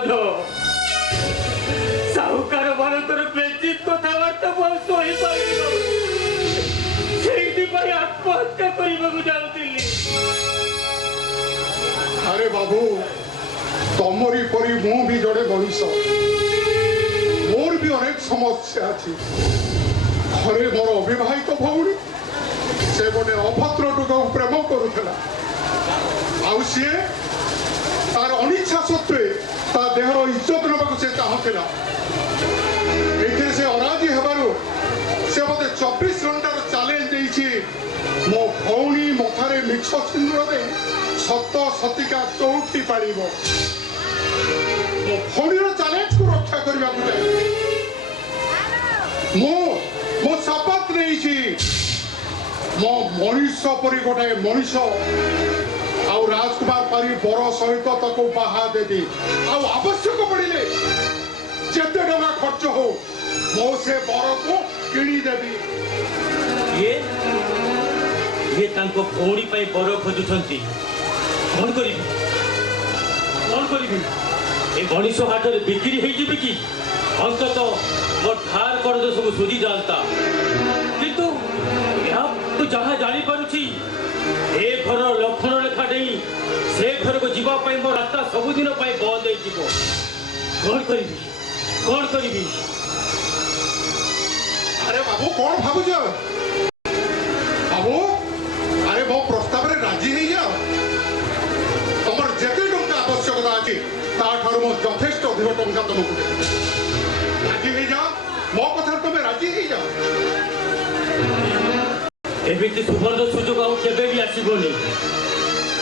बोध साहुकार मानकर बेचित कथबार्ता मु सही पारि आत्महत्या करने जाऊली। अरे बाबू तमरी परी मु भी जड़े मनुष्य मोर भी अनेक समस्या अच्छी। घरे मोर अविवाहित भौणी से गोटे अभद्र टुक प्रेम करुला सी तार अनिच्छा सत्वे ता देहर इज्जत नवाक से चाहूला। ये से अराजी हेबारु से मत 24 घंटार चैलेंज देछि मो भौणी मथारे मिछ सिंदूर दे सत सतिका चौथी पाड़ब मो भौणीर चैलेंज को रक्षा करने को जाए मो शपथ नहीं मो मनीष परी गोटे मनीष आउ राजकुमार पारी बर सहित ताको बाहा देवी आवश्यक पड़े जिते टका खर्च हो मो से बर को किदेवी। ये तांको भौणी पाई बर खोजुछंती कौन करिबी ए मनीष हाथ में बिक्री हो जिबे कि अंतत मो ठार कर्ज सब सुझी जाता किंतु या तो जहाँ जानी पारुछि ए घर लक्षण रेखा नहीं से घर को जीवा पाई मो रास्ता सबुदिन पाई बंद हो जीवो कौन करिबी। अरे बाबू कौन भावुछ बाबू अरे मो प्रस्ताव रे राजी हो जाओ तुम जिते टंका आवश्यकता अच्छी ताठार मो यथेष्ट अधिक टंका तुमको राजी हो जाओ मो कथा तुम राजी हो जाओ। एमिति सुवर्ण सुजोग आउ केबे भी आसीबोनी